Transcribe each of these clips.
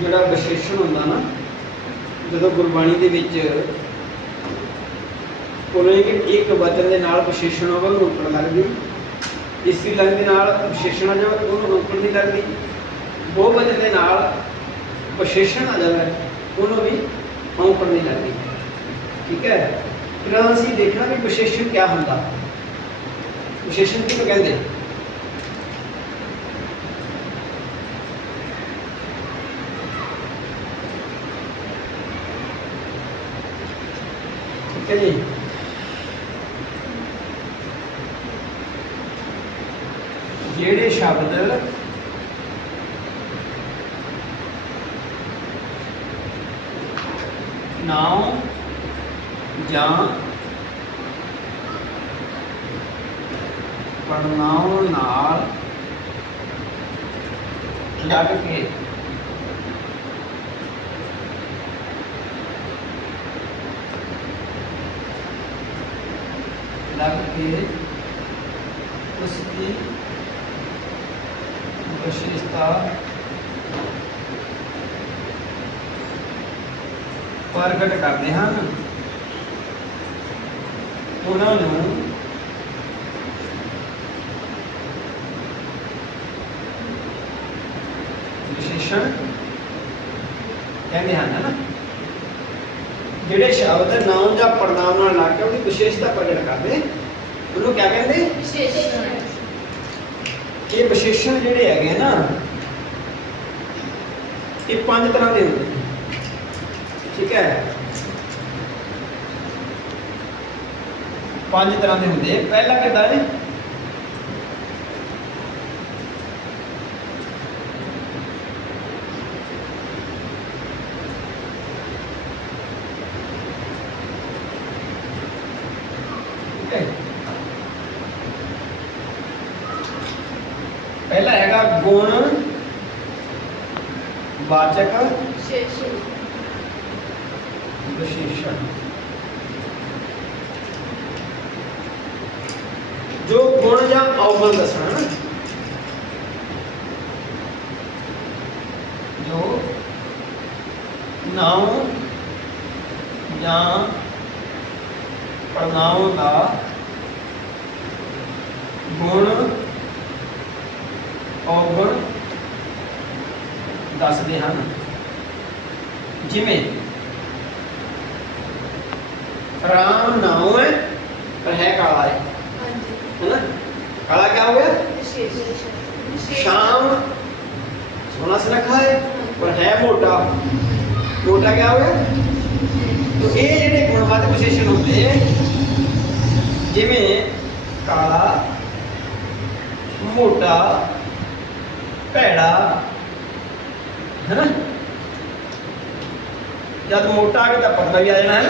ਜਿਹੜਾ ਵਿਸ਼ੇਸ਼ਣ ਹੁੰਦਾ ਨਾ, ਜਦੋਂ ਗੁਰਬਾਣੀ ਦੇ ਵਿੱਚ ਕੋਲੇ ਇੱਕ ਵਚਨ ਦੇ ਨਾਲ ਵਿਸ਼ੇਸ਼ਣ ਹੋਵੇ ਉਹਨੂੰ ਉੱਪਰ ਲੱਗਦੀ। ਇਸੀ ਲੰਗ ਦੇ ਨਾਲ ਵਿਸ਼ੇਸ਼ਣ ਆ ਜਾਵੇ, ਉਹਨੂੰ ਰੋਕਣ ਨਹੀਂ ਲੱਗਦੀ। ਬਹੁ ਵਚਨ ਦੇ ਨਾਲ ਵਿਸ਼ੇਸ਼ਣ ਆ ਜਾਵੇ, ਉਹਨੂੰ ਵੀ ਉੱਪਰ ਨਹੀਂ ਲੱਗਦੀ। ਠੀਕ ਹੈ? ਫਿਰ ਅਸੀਂ ਦੇਖਣਾ ਵੀ ਵਿਸ਼ੇਸ਼ਣ ਕੀ ਹੁੰਦਾ। ਵਿਸ਼ੇਸ਼ਣ ਕਿਹਨੂੰ ਕਹਿੰਦੇ? ਠੀਕ ਹੈ ਜੀ। ਜਿਹੜੇ ਸ਼ਬਦ ਨਾਮ ਜਾਂ ਪੜਨਾਉ ਨਾਲ ਲੱਗ ਕੇ ਲੱਗ ਕੇ ਉਸ ਦੀ ਵਿਸ਼ੇਸ਼ਤਾ ਪ੍ਰਗਟ ਕਰਦੇ ਹਨ। ਉਹਨਾਂ ਨੂੰ ਵਿਸ਼ੇਸ਼ਣ ਕਹਿੰਦੇ ਹਨ ਨਾ? ਜਿਹੜੇ ਸ਼ਬਦ ਨਾਮ ਜਾਂ ਪੜਨਾਮ ਨਾਲ ਲਾ ਕੇ ਉਹਦੀ ਵਿਸ਼ੇਸ਼ਤਾ ਪ੍ਰਗਟ ਕਰਦੇ ਉਹਨੂੰ ਕਿਆ ਕਹਿੰਦੇ? ਵਿਸ਼ੇਸ਼ਣ। ਇਹ ਵਿਸ਼ੇਸ਼ਣ ਜਿਹੜੇ ਹੈਗੇ ਨਾ ਇਹ ਪੰਜ ਤਰ੍ਹਾਂ ਦੇ ਹੁੰਦੇ ਠੀਕ ਹੈ? ਪੰਜ ਤਰ੍ਹਾਂ ਦੇ ਹੁੰਦੇ। ਪਹਿਲਾ ਕਿੱਦਾਂ ਹੈ? ਹੈ ਪਹਿਲਾ ਹੈਗਾ ਗੁਣ ਵਾਚਕ ਵਿਸ਼ੇਸ਼ਣ। ਵਿਸ਼ੇਸ਼ਣ। ਜੋ ਗੁਣ ਜਾਂ ਔਗਣ ਦੱਸਣਾ ਜੋ ਨਾਮ ਜਾਂ ਪ੍ਰਨਾਮ ਦਾ ਗੁਣ ਔਗਣ ਦੱਸਦੇ ਹਨ। ਜਿਵੇਂ ਰਾਮ ਨਾਮ ਹੈ ਪਰ ਹੈ ਕਾਲਾ ਹੈ। ਹਾਂਜੀ। ਹੈਨਾ? ਕਾਲਾ ਕਿਆ ਹੋ ਗਿਆ? ਵਿਸ਼ੇਸ਼ਣ ਸ਼ਾਮ। ਸੋਨਾ ਸੁਨੱਖਾ ਹੈ ਪਰ ਹੈ ਮੋਟਾ। ਮੋਟਾ ਕਿਆ ਹੋ ਗਿਆ? ਤੋ ਇਹ ਜਿਹੜੇ ਗੁਣਵਾਚਕ ਵਿਸ਼ੇਸ਼ਣ ਹੁੰਦੇ ਜਿਵੇਂ ਕਾਲਾ ਮੋਟਾ ਭੈੜਾ ਹੈਨਾ ਜਦ ਮੋਟਾ ਆ ਗਿਆ ਤਾਂ ਪਤਲਾ ਵੀ ਆ ਜਾਣਾ ਹੈ ਨਾ?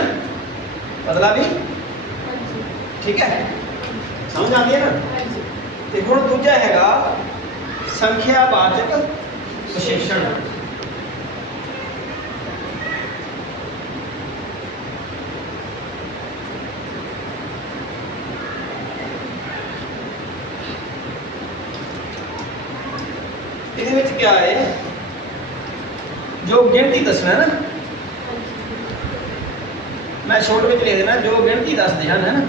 ਪਤਲਾ ਵੀ? ਹਾਂਜੀ। ਠੀਕ ਹੈ? ਸਮਝ ਆਉਂਦੀ ਹੈ ਨਾ? ਹਾਂਜੀ। ਤੇ ਹੁਣ ਦੂਜਾ ਹੈਗਾ ਸੰਖਿਆ ਵਾਚਕ ਵਿਸ਼ੇਸ਼ਣ। ਇਹਦੇ ਵਿੱਚ ਕੀ ਹੈ? ਜੋ ਗਿਣਤੀ ਦੱਸਣਾ ਨਾ। ਮੈਂ ਛੋਟ ਵਿੱਚ ਲਿਖ ਦੇਣਾ ਜੋ ਗਿਣਤੀ ਦੱਸਦੇ ਹਨ, ਹੈ ਨਾ?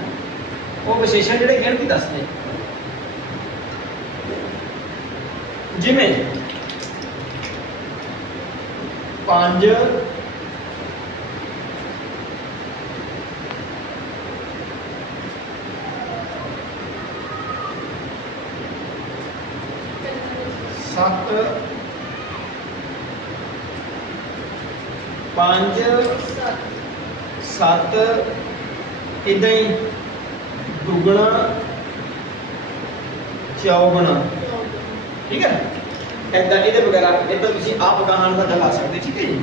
ਉਹ ਵਿਸ਼ੇਸ਼ਣ ਜਿਹੜੇ ਗਿਣਤੀ ਦੱਸਦੇ। ਜਿਵੇਂ 5 5 7 ਇਦਾਂ ਹੀ ਦੁੱਗਣਾ ਚੌਗਣਾ। ਠੀਕ ਹੈ? ਇਦਾਂ ਇਹਦੇ ਵਗੈਰਾ ਇਹ ਤੁਸੀਂ ਆਪ ਗਾਹਣ ਦਾ ਲਾ ਸਕਦੇ ਠੀਕ ਹੈ ਜੀ?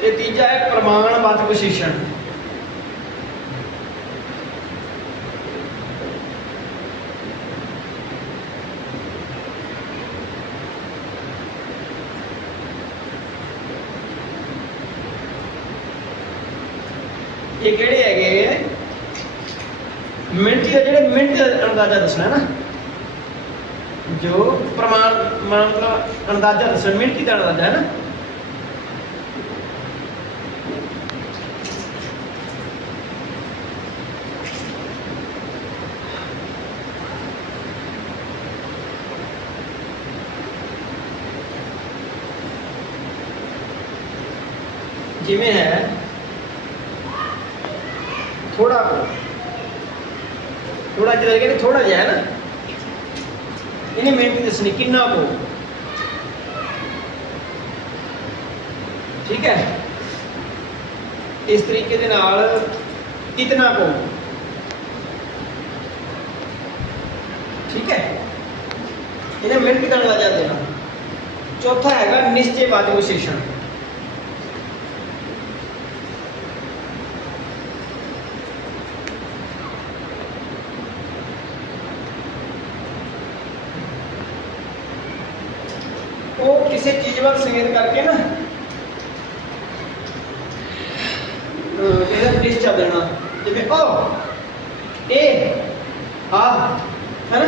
ਤੇ ਤੀਜਾ ਹੈ ਪ੍ਰਮਾਣ ਪ੍ਰਮਾਣਵਾਚਕ ਵਿਸ਼ੇਸ਼ਣ। ਮਿੰਟੀ ਦਾ ਜਿਹੜੇ ਮਿੰਟ ਦਾ ਅੰਦਾਜ਼ਾ ਦੱਸਣਾ ਨਾ। ਜੋ ਪ੍ਰਮਾਣ ਮਤਲਬ ਅੰਦਾਜ਼ਾ ਦੱਸਣਾ, ਮਿੰਟੀ ਦਾ ਅੰਦਾਜ਼ਾ ਹੈ ਨਾ। ਜਿਵੇਂ ਹੈ ਥੋੜਾ ਥੋੜਾ ਜਿਹਾ ਕਿ ਥੋੜਾ ਜਿਹਾ ਹੈ ਨਾ? ਇਹਨੇ ਮਿਹਨਤ ਦੱਸਣੀ, ਕਿੰਨਾ ਕੋ ਠੀਕ ਹੈ? ਇਸ ਤਰੀਕੇ ਦੇ ਨਾਲ ਕਿਤਨਾ ਕੋ ਠੀਕ ਹੈ? ਇਹਨੇ ਮਿਹਨਤ ਦਾ ਅੰਦਾਜ਼ਾ ਦੇਣਾ। ਚੌਥਾ ਹੈਗਾ ਨਿਸ਼ਚੈਵਾਦੀ ਵਿਸ਼ੇਸ਼ਣ। ਉਹ ਕਿਸੇ ਚੀਜ਼ ਵੱਲ ਸੰਗੇਤ ਕਰਕੇ ਨਾ ਅਹ ਇਹਦਾ ਨਿਸ਼ਚਾ ਦੇਣਾ ਜਿਵੇਂ ਉਹ ਇਹ ਆ ਹੈ ਨਾ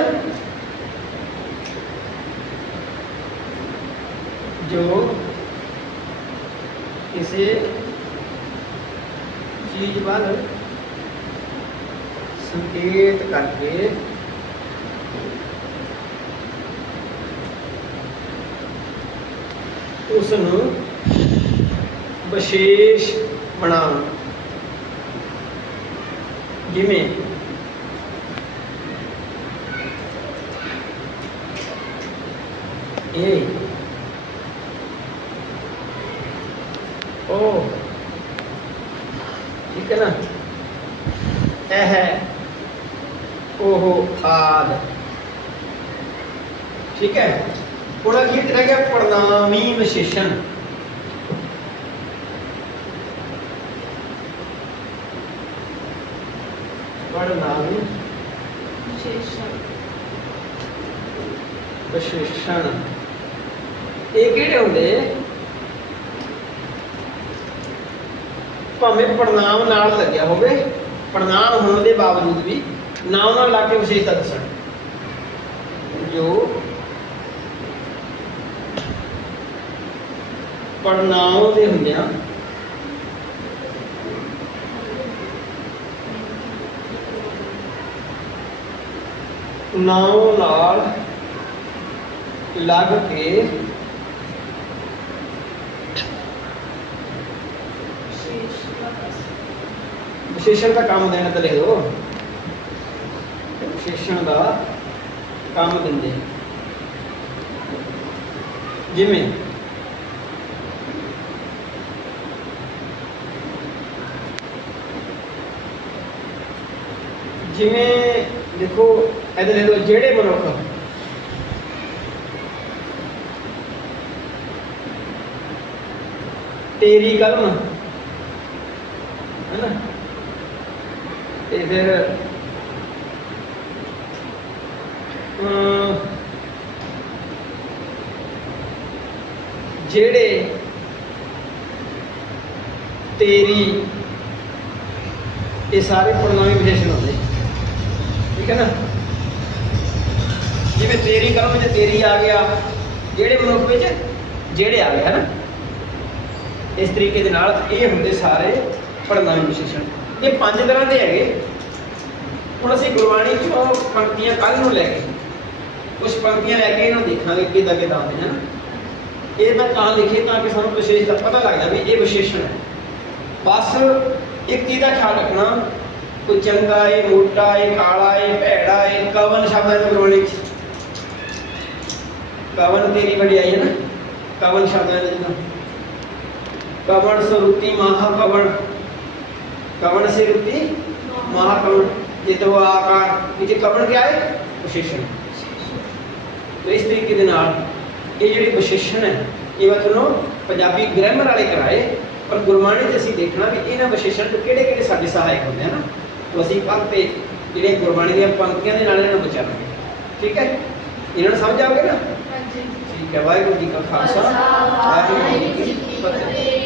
ਜੋ ਕਿਸੇ ਚੀਜ਼ ਵੱਲ ਸੰਕੇਤ ਕਰਕੇ ਉਸ ਨੂੰ ਵਿਸ਼ੇਸ਼ ਬਣਾਉਣ। ਜਿਵੇਂ ਇਹ ਉਹ ਠੀਕ ਹੈ ਨਾ? ਇਹ ਹੈ ਉਹ ਆਦ। ਠੀਕ ਹੈ? ਅਖੀਰ ਤੇ ਰਹਿ ਗਿਆ ਪੜਨਾਮੀ ਵਿਸ਼ੇਸ਼ਣ। ਪੜਨਾਮੀ ਵਿਸ਼ੇਸ਼ਣ। ਵਿਸ਼ੇਸ਼ਣ। ਇਹ ਕਿਹੜੇ ਹੁੰਦੇ? ਭਾਵੇਂ ਪੜਨਾਮ ਨਾਲ ਲੱਗਿਆ ਹੋਵੇ ਪੜਨਾਮ ਹੋਣ ਦੇ ਬਾਵਜੂਦ ਵੀ ਨਾਮ ਨਾਲ ਲਾ ਕੇ ਵਿਸ਼ੇਸ਼ਤਾ ਦੱਸਣ। ਜੋ ਪੜਨਾਮ ਦੇ ਹੁੰਦੇ ਆ। ਨਾਮ ਨਾਲ ਲੱਗ ਕੇ ਵਿਸ਼ੇਸ਼ਣ ਦਾ ਕੰਮ ਦੇਣਾ ਤੇ ਲਿਖ ਦੋ ਵਿਸ਼ੇਸ਼ਣ ਦਾ ਕੰਮ ਦਿੰਦੇ ਜਿਵੇਂ ਜਿਵੇਂ ਦੇਖੋ ਇਹਦੇ ਲੈ ਲਓ ਜਿਹੜੇ ਮਨੁੱਖ ਤੇਰੀ ਕਲਮ, ਹੈ ਨਾ? ਤੇ ਫਿਰ ਜਿਹੜੇ ਤੇਰੀ, ਇਹ ਸਾਰੇ ਪੜਨਾਮੀ ਵਿਸ਼ੇਸ਼ਣ ਹੁੰਦੇ। ਠੀਕ ਹੈ ਨਾ? ਜਿਵੇਂ ਤੇਰੀ ਕਲਮ ਵਿੱਚ ਤੇਰੀ ਆ ਗਿਆ, ਜਿਹੜੇ ਮਨੁੱਖ ਵਿੱਚ ਜਿਹੜੇ ਆ ਗਏ ਹੈ ਨਾ ਇਸ ਤਰੀਕੇ ਦੇ ਨਾਲ ਇਹ ਹੁੰਦੇ ਸਾਰੇ ਪੜਨਾਮੀ ਵਿਸ਼ੇਸ਼ਣ। ਇਹ ਪੰਜ ਤਰ੍ਹਾਂ ਦੇ ਹੈਗੇ। ਹੁਣ ਅਸੀਂ ਗੁਰਬਾਣੀ ਚੋਂ ਪੰਕਤੀਆਂ ਕੱਲ ਨੂੰ ਲੈ ਕੇ ਕੁਝ ਪੰਕਤੀਆਂ ਲੈ ਕੇ ਇਹਨਾਂ ਨੂੰ ਦੇਖਾਂਗੇ, ਕਿਦਾਂ ਕਿਦਾਂ ਆਉਂਦੇ ਹਨ। ਇਹ ਮੈਂ ਤਾਂ ਲਿਖੀ ਤਾਂ ਕਿ ਸਾਨੂੰ ਵਿਸ਼ੇਸ਼ ਦਾ ਪਤਾ ਲੱਗ ਜਾਵੇ, ਇਹ ਵਿਸ਼ੇਸ਼ਣ ਹੈ। ਬਸ ਇੱਕ ਚੀਜ਼ ਦਾ ਖਿਆਲ ਰੱਖਣਾ ਕੋਈ ਚੰਗਾ ਏ ਮੋਟਾ ਏ ਕਾਲਾ ਏ ਭੈੜਾ ਏ ਕਵਨ ਸ਼ਬਦ ਹੈ ਗੁਰਬਾਣੀ ਚ ਕਵਨ ਤੇਰੀ ਵਡਿਆਈ ਹੈ ਨਾ ਕਵਨ ਸ਼ਬਦ ਹੈ ਜਿਹਦਾ ਕਵਨ ਸਰੂਤੀ ਮਹਾ ਕਵਨ कवण से रुपी महाकवण ये तो वो आकार नीचे कवण क्या है विशेषण तो ਇਸ ਤਰੀਕੇ ਦੇ ਨਾਲ ਇਹ ਜਿਹੜੇ ਵਿਸ਼ੇਸ਼ਣ ਹੈ ਇਹ ਮੈਂ ਤੁਹਾਨੂੰ ਪੰਜਾਬੀ ਗ੍ਰਾਮਰ ਵਾਲੇ ਕਰਾਏ ਪਰ ਗੁਰਬਾਣੀ 'ਚ ਅਸੀਂ ਦੇਖਣਾ ਵੀ ਇਹਨਾਂ ਵਿਸ਼ੇਸ਼ਣ ਤੋਂ ਕਿਹੜੇ ਕਿਹੜੇ ਸਾਡੇ ਸਹਾਇਕ ਹੁੰਦੇ ਹਨ ਤਾਂ ਅਸੀਂ ਕੱਲ੍ਹ ਤੇ ਜਿਹੜੇ ਗੁਰਬਾਣੀ ਦੀਆਂ ਪੰਕਤੀਆਂ ਦੇ ਨਾਲ ਇਹਨਾਂ ਨੂੰ ਵਿਚਾਰਾਂਗੇ ਠੀਕ ਹੈ? ਇਹਨਾਂ ਨੂੰ ਸਮਝ ਆਓਗੇ ਨਾ ਹਾਂਜੀ। ਠੀਕ ਹੈ ਵਾਹਿਗੁਰੂ ਜੀ ਕਾ ਖਾਲਸਾ। ਵਾਹਿਗੁਰੂ ਜੀ ਕੀ ਫਤਿਹ।